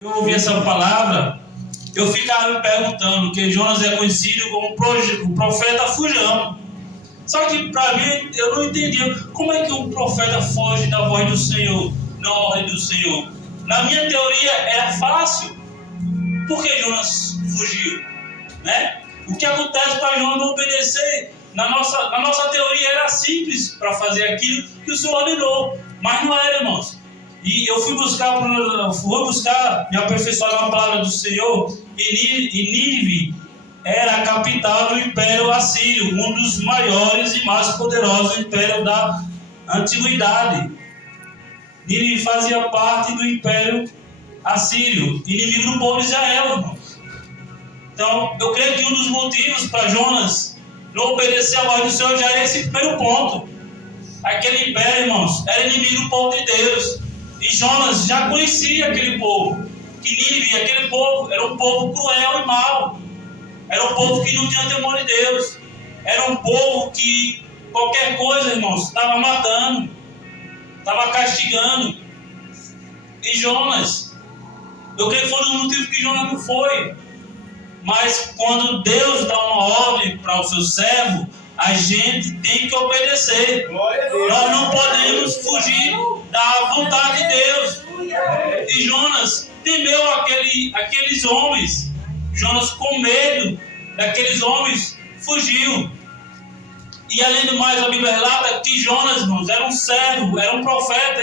Eu ouvi essa palavra, eu ficava me perguntando, que Jonas é conhecido como o profeta fujão. Só que para mim, eu não entendia como é que um profeta foge da voz do Senhor, na ordem do Senhor. Na minha teoria era fácil. Por que Jonas fugiu? Né? O que acontece para Jonas não obedecer? Na nossa teoria era simples para fazer aquilo que o Senhor ordenou, mas não era, irmãos. E eu fui buscar, me aperfeiçoar na palavra do Senhor, e Nínive era a capital do Império Assírio, um dos maiores e mais poderosos impérios da antiguidade. Nínive fazia parte do Império Assírio, inimigo do povo de Israel, irmãos. Então, eu creio que um dos motivos para Jonas não obedecer a voz do Senhor já era esse primeiro ponto. Aquele império, irmãos, era inimigo do povo de Deus. E Jonas já conhecia aquele povo. Que Nínive, aquele povo, era um povo cruel e mau. Era um povo que não tinha temor de Deus. Era um povo que qualquer coisa, irmãos, estava matando, estava castigando. E Jonas, eu creio que foi um motivo que Jonas não foi. Mas quando Deus dá uma ordem para o seu servo, a gente tem que obedecer. Nós não podemos fugir da vontade de Deus. E Jonas temeu aqueles homens. Jonas, com medo daqueles homens, fugiu. E além do mais, a Bíblia relata que Jonas, irmãos, era um servo, era um profeta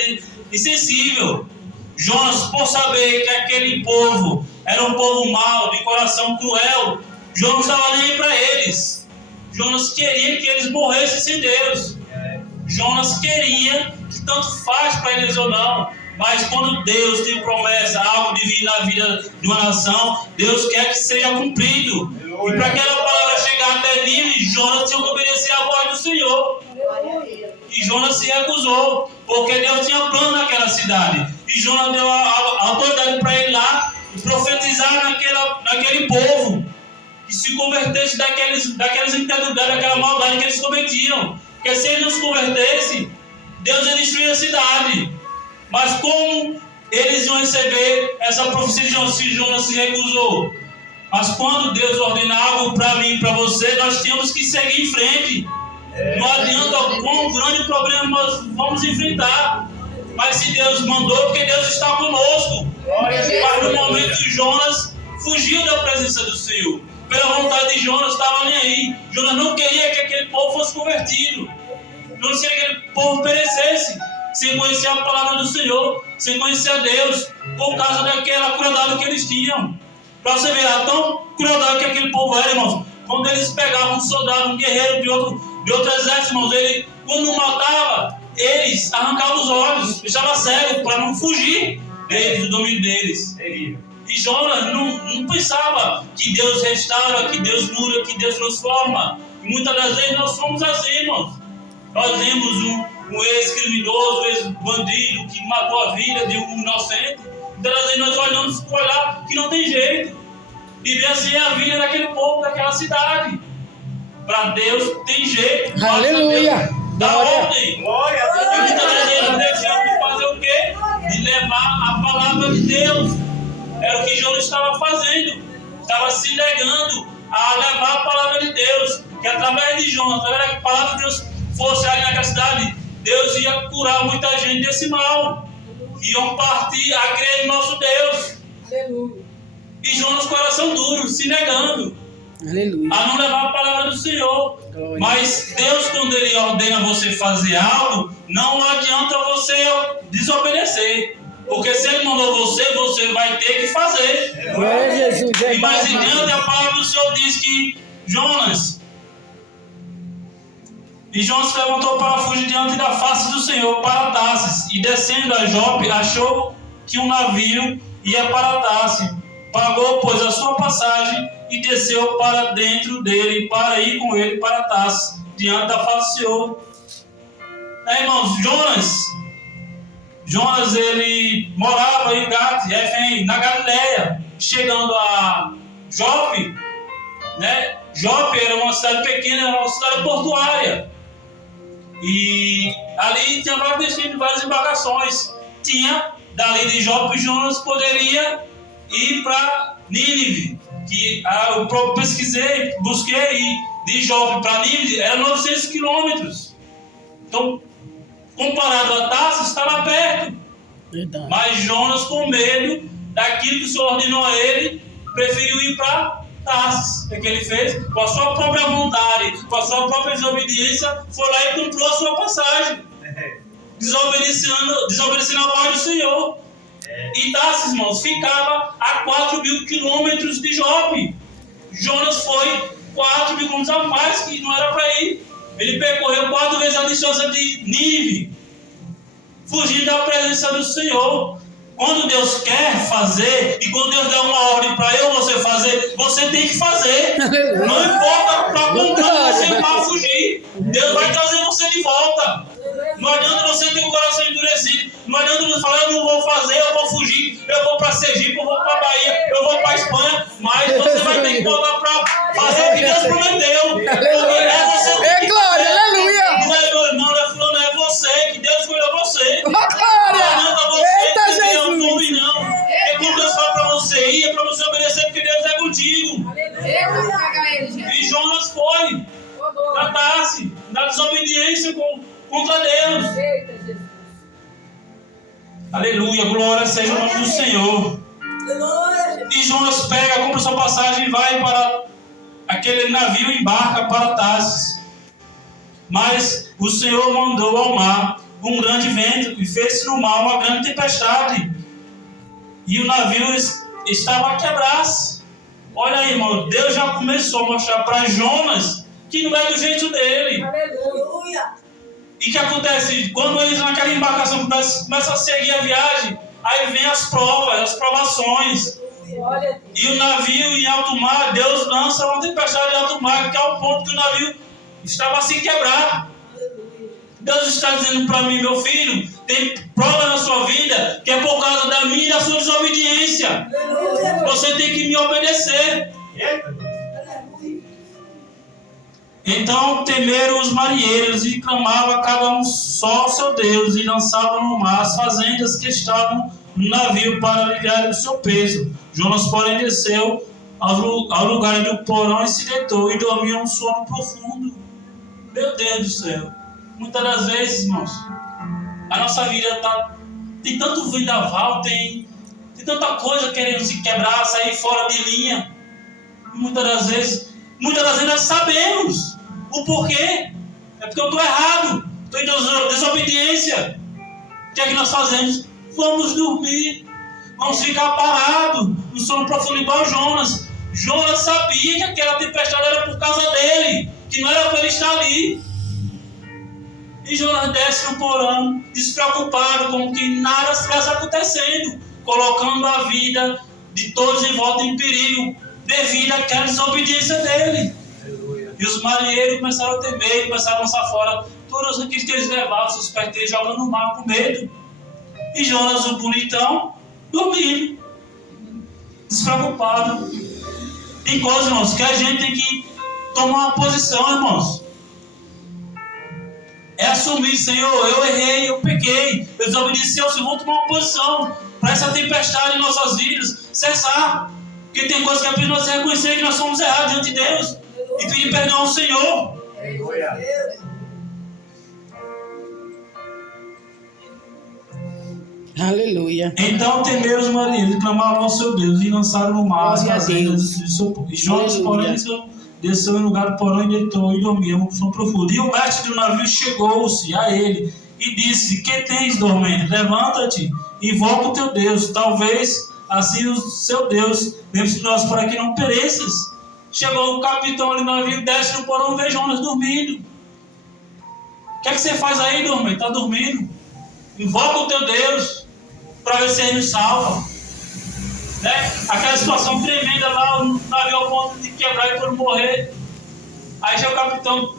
insensível. Jonas, por saber que aquele povo era um povo mau, de coração cruel, Jonas não estava nem aí para eles. Jonas queria que eles morressem sem Deus. Jonas queria, que tanto faz para eles ou não, mas quando Deus tem promessa, algo divino na vida de uma nação, Deus quer que seja cumprido. E para aquela palavra chegar até Nínive, Jonas tinha que obedecer a voz do Senhor. E Jonas se recusou, porque Deus tinha plano naquela cidade. E Jonas deu a autoridade para ele lá e profetizar naquele povo, que se convertesse daquelas incredulidades, daquela maldade que eles cometiam. Porque se eles não se convertessem, Deus ia destruir a cidade. Mas como eles iam receber essa profecia de Jonas se Jonas se recusou? Mas quando Deus ordena algo para mim e para você, nós temos que seguir em frente. Não adianta quão grande problema nós vamos enfrentar. Mas se Deus mandou, porque Deus está conosco. Mas no momento Jonas fugiu da presença do Senhor. Pela vontade de Jonas, estava nem aí. Jonas não queria que aquele povo fosse convertido. Jonas queria que aquele povo perecesse, sem conhecer a palavra do Senhor, sem conhecer a Deus, por causa daquela crueldade que eles tinham. Para você ver, a tão crueldade que aquele povo era, irmãos. Quando eles pegavam um soldado, um guerreiro de outro exército, irmãos, quando não matava, eles arrancavam os olhos, deixavam cego para não fugir deles, do domínio deles. E Jonas não pensava que Deus restaura, que Deus muda, que Deus transforma. E muitas das vezes nós somos assim, irmãos. Nós vemos um ex-criminoso, um ex-bandido que matou a vida de um inocente. Muitas das vezes nós olhamos para olhar que não tem jeito. E ver assim a vida daquele povo, daquela cidade. Para Deus tem jeito. Aleluia! Da ordem. Glória a Deus. E muitas das vezes nós deixamos de fazer o quê? De levar a palavra de Deus. Era o que Jonas estava fazendo. Estava se negando a levar a palavra de Deus. Que através de Jonas, através da palavra de Deus fosse ali naquela cidade, Deus ia curar muita gente desse mal. Iam partir a crer em nosso Deus. Aleluia. E Jonas, coração duro, se negando. Aleluia. A não levar a palavra do Senhor. Glória. Mas Deus, quando Ele ordena você fazer algo, não adianta você desobedecer. Porque se Ele mandou você vai ter que fazer. Glória a Jesus. E mais adiante a palavra do Senhor diz que Jonas se levantou para fugir diante da face do Senhor para Tarsis. E descendo a Jope, achou que um navio ia para Tarsis. Pagou, pois, a sua passagem e desceu para dentro dele para ir com ele para Tarsis, diante da face do Senhor. Irmãos, Jonas, ele morava em Gat, na Galileia. Chegando a Jope, né? Jope era uma cidade pequena, era uma cidade portuária. E ali tinha vários destinos, várias embarcações. Dali de Jope, Jonas poderia ir para Nínive, que eu pesquisei, busquei, e de Jope para Nínive era 900 quilômetros. Então, comparado a Tarsis, estava perto. Verdade. Mas Jonas, com medo daquilo que o Senhor ordenou a ele, preferiu ir para Tarsis. O que ele fez? Com a sua própria vontade, com a sua própria desobediência, foi lá e comprou a sua passagem. Desobedecendo a voz do Senhor. E Tarsis, irmãos, ficava a 4.000 quilômetros de Jope. Jonas foi 4.000 quilômetros a mais, que não era para ir. Ele percorreu 4 vezes a distância de Nínive, fugindo da presença do Senhor. Quando Deus quer fazer, e quando Deus dá uma ordem para eu ou você fazer, você tem que fazer. Não importa para quanto você vai fugir, Deus vai trazer você de volta. Não adianta você ter o coração endurecido. Não adianta você falar, eu não vou fazer, eu vou fugir, eu vou para Sergipe, eu vou para Bahia, eu vou para Espanha. Mas você vai ter que voltar para fazer o que Deus prometeu. É glória, aleluia. Não é meu irmão, não é fulano, é você, que Deus escolheu você. Glória. Eita, Jesus. Não. Porque quando Deus fala para você ir, é para você obedecer, porque Deus é contigo. E Jonas foi, tratasse da desobediência contra Deus. Aleluia, glória seja o nome do Senhor. E Jonas pega, compra sua passagem e vai para aquele navio, embarca para Tarsis. Mas o Senhor mandou ao mar um grande vento e fez-se no mar uma grande tempestade. E o navio estava a quebrar-se. Olha aí, irmão, Deus já começou a mostrar para Jonas que não é do jeito dele. Aleluia. E o que acontece? Quando eles naquela embarcação começam a seguir a viagem, aí vem as provas, as provações. E o navio em alto mar, Deus lança uma tempestade em alto mar, que é o ponto que o navio estava a se quebrar. Deus está dizendo para mim, meu filho, tem prova na sua vida que é por causa da minha e da sua desobediência. Você tem que me obedecer. Então temeram os marinheiros e clamavam a cada um só ao seu Deus e lançavam no mar as fazendas que estavam no navio para aliviar o seu peso. Jonas, porém, desceu ao lugar do porão e se deitou e dormiu um sono profundo. Meu Deus do céu. Muitas das vezes, irmãos, a nossa vida tem tanto vendaval, tem tanta coisa querendo se quebrar, sair fora de linha. E muitas das vezes nós sabemos o porquê. É porque eu estou errado, estou em desobediência. O que é que nós fazemos? Vamos dormir, vamos ficar parados no sono profundo igual Jonas. Jonas sabia que aquela tempestade era por causa dele, que não era para ele estar ali. E Jonas desce no porão, despreocupado com que nada estivesse acontecendo, colocando a vida de todos em volta em perigo, devido àquela desobediência dele. Aleluia. E os marinheiros começaram a temer, começaram a lançar fora todos aqueles que eles levavam, seus pertences, jogando no mar com medo. E Jonas, o bonitão, dormindo, despreocupado. Tem coisas, irmãos, que a gente tem que tomar uma posição, irmãos. É assumir, Senhor, eu errei, eu pequei, eu desobedeci ao Senhor, vou tomar uma posição para essa tempestade em nossas vidas cessar. Porque tem coisas que é preciso nós reconhecer que nós somos errados diante de Deus e pedir perdão ao Senhor. Aleluia. Então temeram os marinheiros, clamavam ao seu Deus e lançaram no mar as fazendas de seu povo. E Jonas, porém, desceu em lugar do porão e deitou e dormia uma sono profundo. E o mestre do navio chegou-se a ele e disse: que tens, dormente? Levanta-te, invoca o teu Deus, talvez assim o seu Deus lembre-se de nós para que não pereças. Chegou o capitão ali no navio, desce no porão e vê Jonas dormindo. O que é que você faz aí, dormente? Está dormindo? Invoca o teu Deus para ver se ele nos salva. Né? Aquela situação tremenda lá, o navio ao ponto de quebrar e todo morrer. Aí chega o capitão: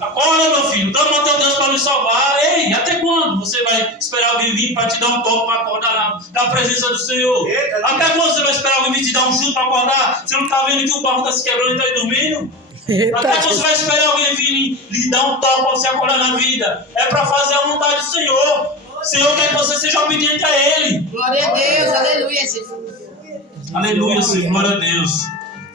acorda, meu filho, clama ao teu Deus para nos salvar. Ei, até quando você vai esperar alguém vir para te dar um toque para acordar na presença do Senhor? Até quando você vai esperar alguém vir te dar um chute para acordar? Você não está vendo que o barco está se quebrando e está aí dormindo? Até quando você vai esperar alguém vir lhe dar um toque para você acordar na vida? É para fazer a vontade do Senhor. O Senhor quer que você seja obediente a Ele. Glória a Deus, aleluia, Jesus. Aleluia, Senhor, glória a Deus.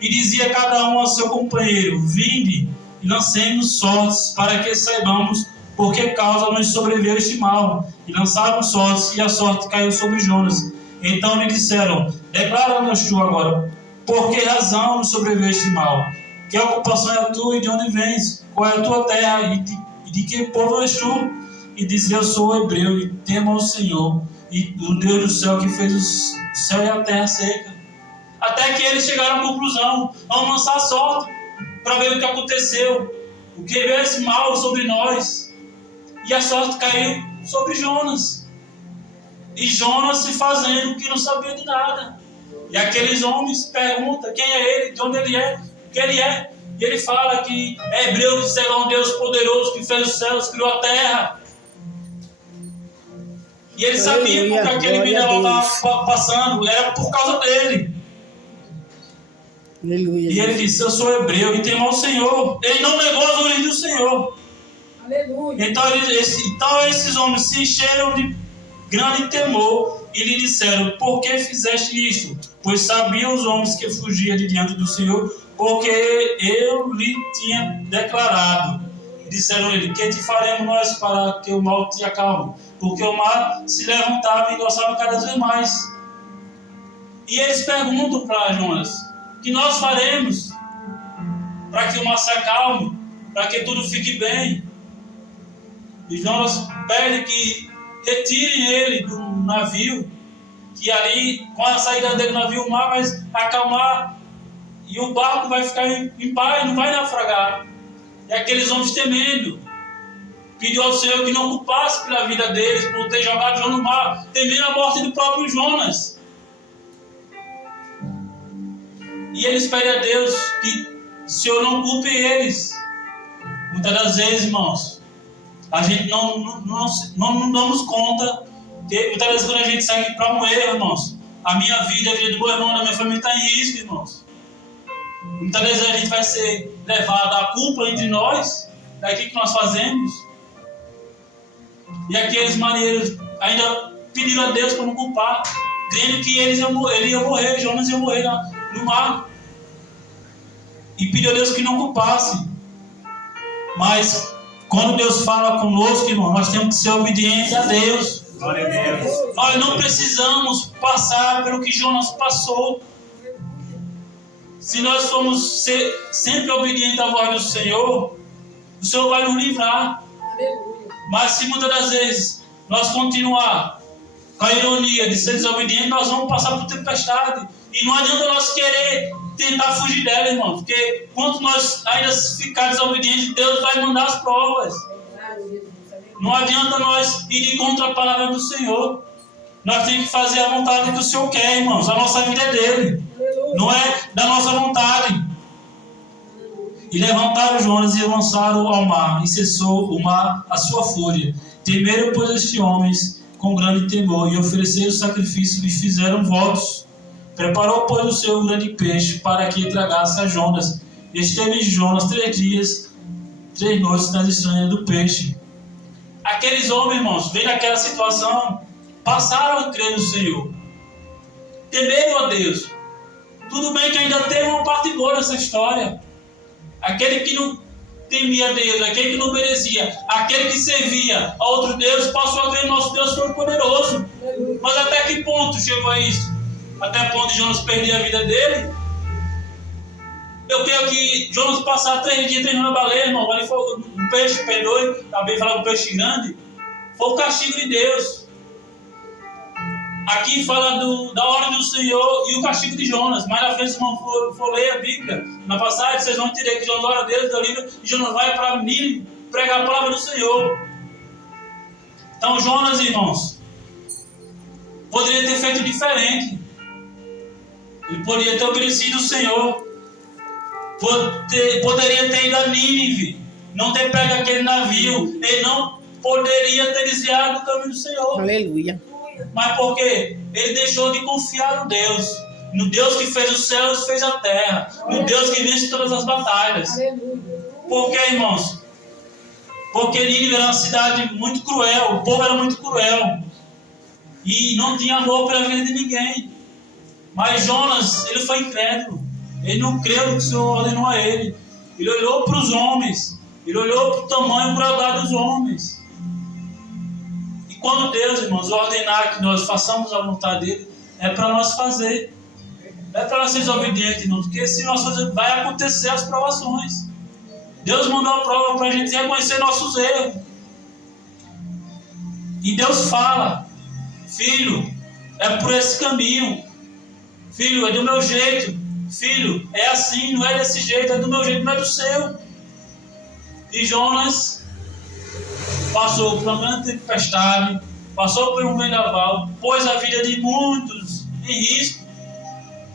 E dizia cada um ao seu companheiro: vinde e lancemos sortes, para que saibamos por que causa nos sobreveio este mal. E lançaram sortes, e a sorte caiu sobre Jonas. Então lhe disseram: declara-nos tu agora, por que razão nos sobreveio este mal? Que ocupação é a tua e de onde vens? Qual é a tua terra e de que povo és tu? E disse: eu sou hebreu e temo ao Senhor, e o Deus do céu que fez o céu e a terra seca. Até que eles chegaram à conclusão: vamos lançar sorte para ver o que aconteceu, o que veio esse mal sobre nós. E a sorte caiu sobre Jonas. E Jonas se fazendo que não sabia de nada. E aqueles homens perguntam quem é ele, de onde ele é, o que ele é. E ele fala que é hebreu, que será um Deus poderoso que fez os céus, criou a terra. E ele sabia que aquele mineral estava passando, era por causa dele. Aleluia. E ele disse: eu sou hebreu e temo ao Senhor. Ele não negou as origens do Senhor. Aleluia. Então esses homens se encheram de grande temor e lhe disseram: por que fizeste isto? Pois sabiam os homens que fugia de diante do Senhor, porque eu lhe tinha declarado. E disseram ele: que te faremos nós para que o mal te acalme? Porque o mar se levantava e engrossava cada vez mais. E eles perguntam para Jonas: que nós faremos para que o mar se acalme, para que tudo fique bem? E Jonas pede que retirem ele do navio, que ali, com a saída dele do navio, o mar vai acalmar e o barco vai ficar em paz, não vai naufragar. E aqueles homens temendo, pediu ao Senhor que não culpasse pela vida deles, por ter jogado Jonas no mar, temendo a morte do próprio Jonas. E eles pedem a Deus que o Senhor não culpe eles. Muitas das vezes, irmãos, a gente não damos conta que muitas vezes quando a gente segue para um erro, irmãos, a minha vida, a vida do meu irmão, da minha família está em risco, irmãos. Muitas vezes a gente vai ser levado à culpa entre nós, daquilo que nós fazemos. E aqueles marinheiros ainda pediram a Deus para não culpar, crendo que ele ia morrer, Jonas ia morrer no mar. E pediu a Deus que não culpasse. Mas quando Deus fala conosco, irmão, nós temos que ser obedientes a Deus. Glória a Deus. Nós não precisamos passar pelo que Jonas passou. Se nós formos ser sempre obedientes à voz do Senhor, o Senhor vai nos livrar. Mas se muitas das vezes nós continuar com a ironia de ser desobediente, nós vamos passar por tempestade. E não adianta nós querer tentar fugir dela, irmão. Porque quando nós ainda ficar desobedientes, Deus vai mandar as provas. Não adianta nós ir contra a palavra do Senhor. Nós temos que fazer a vontade que o Senhor quer, irmãos. A nossa vida é dele, não é da nossa vontade. E levantaram Jonas e lançaram ao mar, e cessou o mar a sua fúria. Temeram, pois, estes homens com grande temor, e ofereceram sacrifício e fizeram votos. Preparou, pois, o Senhor um grande peixe para que tragasse a Jonas. E esteve Jonas 3 dias, 3 noites nas entranhas do peixe. Aqueles homens, irmãos, vendo aquela situação, passaram a crer no Senhor. Temeram a Deus. Tudo bem que ainda teve uma parte boa nessa história. Aquele que não temia Deus, aquele que não merecia, aquele que servia a outro Deus, passou a crer no nosso Deus Todo-Poderoso. Mas até que ponto chegou a isso? Até o ponto de Jonas perder a vida dele? Eu creio que Jonas passar 3 dias treinando a baleia, irmão, ali foi um peixe, perdoe, também falar um peixe grande, foi o castigo de Deus. Aqui fala da ordem do Senhor e o castigo de Jonas. Mais na frente, se não for ler a Bíblia, na passagem, vocês vão entender que Jonas ora a Deus, deu livro, e Jonas vai para Nínive pregar a palavra do Senhor. Então, Jonas, irmãos, poderia ter feito diferente. Ele poderia ter obedecido o Senhor. Poderia ter ido a Nínive, não ter pego aquele navio. Ele não poderia ter desviado do caminho do Senhor. Aleluia. Mas por quê? Ele deixou de confiar no Deus que fez os céus e fez a terra, no Deus que vence todas as batalhas. Por quê, irmãos? Porque Nínive era uma cidade muito cruel, o povo era muito cruel e não tinha amor pela vida de ninguém. Mas Jonas, ele foi incrédulo. Ele não creu no que o Senhor ordenou a ele. Ele olhou para os homens. Ele olhou para o tamanho e bradar dos homens. E quando Deus, irmãos, ordenar que nós façamos a vontade dele, é para nós fazer. Não é para nós sermos obedientes, irmãos, porque se nós fazermos, vai acontecer as provações. Deus mandou a prova para a gente reconhecer nossos erros. E Deus fala: filho, é por esse caminho. Filho, é do meu jeito. Filho, é assim, não é desse jeito, é do meu jeito, não é do seu. E Jonas passou por uma grande tempestade, passou por um vendaval, pôs a vida de muitos em risco,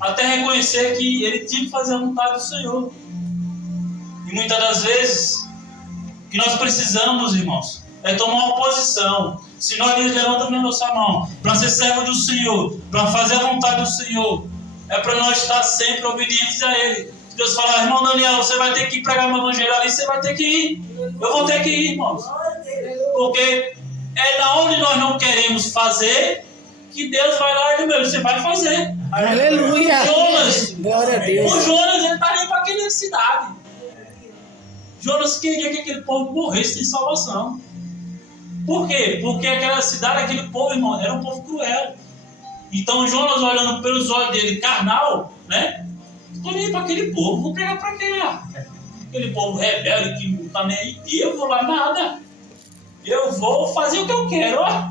até reconhecer que ele tinha que fazer a vontade do Senhor. E muitas das vezes, o que nós precisamos, irmãos, é tomar uma posição. Se nós levantamos a nossa mão para ser servo do Senhor, para fazer a vontade do Senhor, é para nós estar sempre obedientes a Ele. Deus fala: irmão Daniel, você vai ter que pregar o evangelho ali, você vai ter que ir. Eu vou ter que ir, irmãos. Porque é da onde nós não queremos fazer que Deus vai lá e diz: meu, você vai fazer. Aleluia. Jonas, glória a Deus. O Jonas, ele está indo para aquela cidade. Jonas queria que aquele povo morresse sem salvação. Por quê? Porque aquela cidade, aquele povo, irmão, era um povo cruel. Então Jonas, olhando pelos olhos dele, carnal, né? Estou nem para aquele povo, vou pregar para aquele lá. Aquele povo rebelde que não está nem aí. E eu vou lá nada. Eu vou fazer o que eu quero, ó.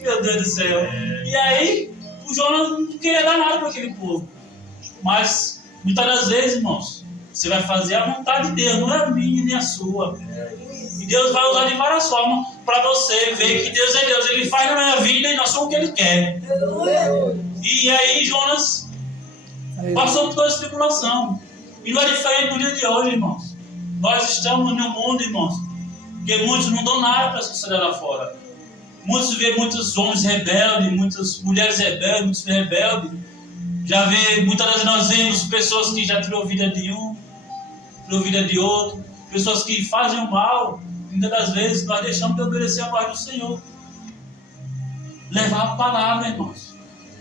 Meu Deus do céu. E aí, o Jonas não queria dar nada para aquele povo. Mas, muitas das vezes, irmãos, você vai fazer a vontade de Deus, não é a minha nem a sua. E Deus vai usar de várias formas para você ver que Deus é Deus. Ele faz na minha vida e nós somos o que Ele quer. E aí, Jonas passou por toda essa tribulação. E não é diferente no dia de hoje, irmãos. Nós estamos no mundo, irmãos, que muitos não dão nada para a sociedade lá fora. Muitos vê muitos homens rebeldes, muitas mulheres rebeldes, muitos rebeldes. Já vê, muitas vezes nós vemos pessoas que já tirou vida de um, tirou vida de outro, pessoas que fazem o mal. Muitas das vezes nós deixamos de obedecer a voz do Senhor. Levar a palavra, irmãos.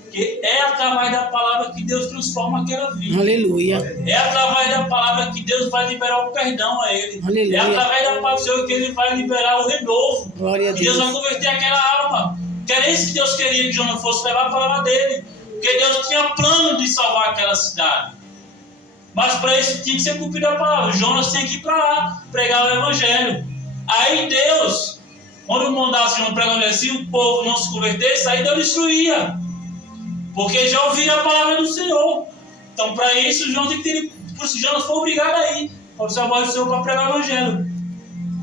Porque é através da palavra que Deus transforma aquela vida. Aleluia. É através da palavra que Deus vai liberar o perdão a ele. Aleluia. É através da palavra do Senhor que Ele vai liberar o renovo. Glória a E Deus Deus. vai converter aquela alma. Que era isso que Deus queria que Jonas fosse levar a palavra dele. Porque Deus tinha plano de salvar aquela cidade. Mas para isso tinha que ser cumprida a palavra. Jonas tinha que ir para lá, pregar o evangelho. Aí Deus, quando mandasse um pregar o evangelho, se o povo não se convertesse, aí Deus destruía. Porque já ouviram a palavra do Senhor. Então, para isso, Jonas foi obrigado a ir para observar a voz do Senhor para pregar o evangelho.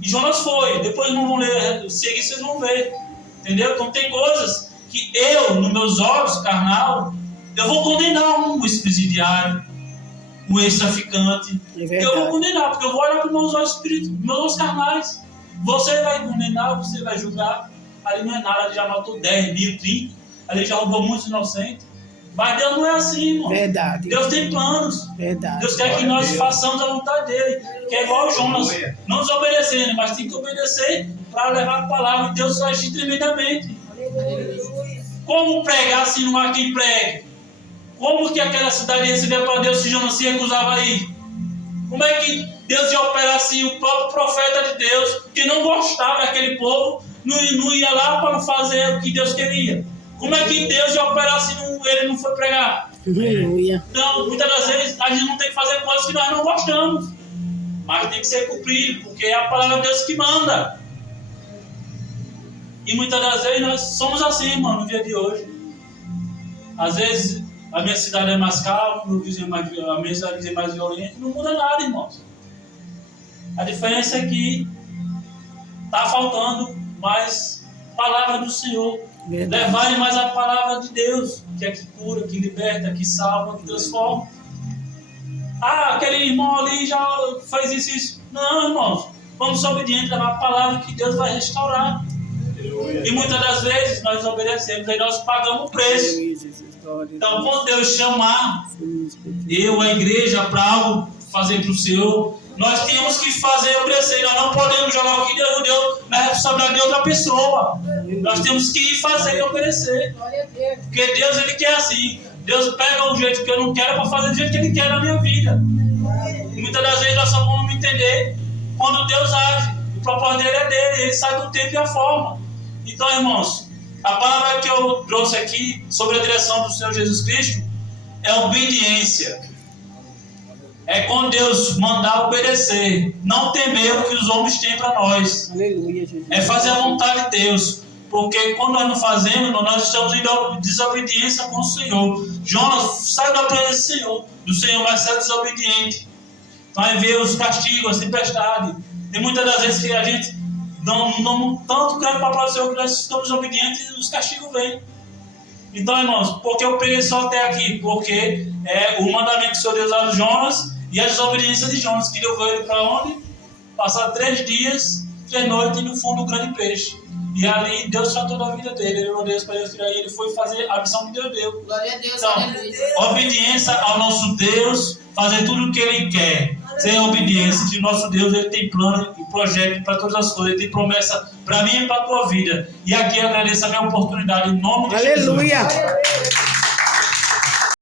E Jonas foi. Depois não vão ler, seguir, vocês vão ver. Entendeu? Então, tem coisas que eu, nos meus olhos, carnal, eu vou condenar um ex-presidiário, um ex-traficante. Eu vou condenar, porque eu vou olhar para os meus olhos espíritos, meus olhos carnais. Você vai condenar, você vai julgar. Ali não é nada, ele já matou 10 mil, 30. Ali já roubou muitos inocentes. Mas Deus não é assim, irmão. Verdade. Deus tem planos. Verdade. Deus quer que nós façamos a vontade dele. Que é igual Jonas. Não desobedecendo, mas tem que obedecer para levar a palavra. E Deus vai agir tremendamente. Como pregar se não há quem pregue? Como que aquela cidade ia receber para Deus se Jonas se recusava a ir? Como é que Deus ia operar se o próprio profeta de Deus, que não gostava daquele povo, não ia lá para fazer o que Deus queria? Como é que Deus ia operar se ele não foi pregar? Aleluia. Então, muitas das vezes, a gente não tem que fazer coisas que nós não gostamos. Mas tem que ser cumprido, porque é a palavra de Deus que manda. E muitas das vezes nós somos assim, mano, no dia de hoje. Às vezes, a minha cidade é mais calma, a minha cidade é mais violenta. Não muda nada, irmãos. A diferença é que está faltando mais palavra do Senhor. Levarem mais a palavra de Deus, que é que cura, que liberta, que salva, que transforma. Ah, aquele irmão ali já fez isso. Não, irmãos, vamos ser obedientes, levar a palavra que Deus vai restaurar. E muitas das vezes nós obedecemos, aí nós pagamos o preço. Então, quando Deus chamar eu, a igreja, para algo fazer para o Senhor, nós temos que fazer obedecer. Nós não podemos jogar o que Deus deu na responsabilidade de outra pessoa. Nós temos que ir fazer e obedecer. Porque Deus, Ele quer assim. Deus pega o jeito que eu não quero para fazer do jeito que Ele quer na minha vida. E muitas das vezes nós só vamos entender quando Deus age. O propósito dele é dele, ele sabe do tempo e a forma. Então, irmãos, a palavra que eu trouxe aqui sobre a direção do Senhor Jesus Cristo é obediência. É quando Deus mandar obedecer, não temer o que os homens têm para nós. Aleluia, Jesus. É fazer a vontade de Deus. Porque quando nós não fazemos, nós estamos em desobediência com o Senhor. Jonas sai da presença do Senhor, mas sai desobediente. Então aí vê os castigos, a tempestade. Tem muitas das vezes que a gente não tanto quer para o Senhor que nós estamos obedientes e os castigos vêm. Então, irmãos, porque eu peguei só até aqui? Porque é o mandamento que o Senhor Deus dá a Jonas e a desobediência de Jonas, que levou ele para onde? Passar 3 dias, 3 noites no fundo do grande peixe. E ali Deus tratou da vida dele, ele orou Deus para Deus tirar ele, foi fazer a missão que Deus deu. Glória a Deus, Então, aleluia. obediência ao nosso Deus, fazer tudo o que Ele quer. Sem obediência, que o nosso Deus ele tem plano e projeto para todas as coisas, Ele tem promessa para mim e para a tua vida. E aqui eu agradeço a minha oportunidade em nome de Jesus. Aleluia.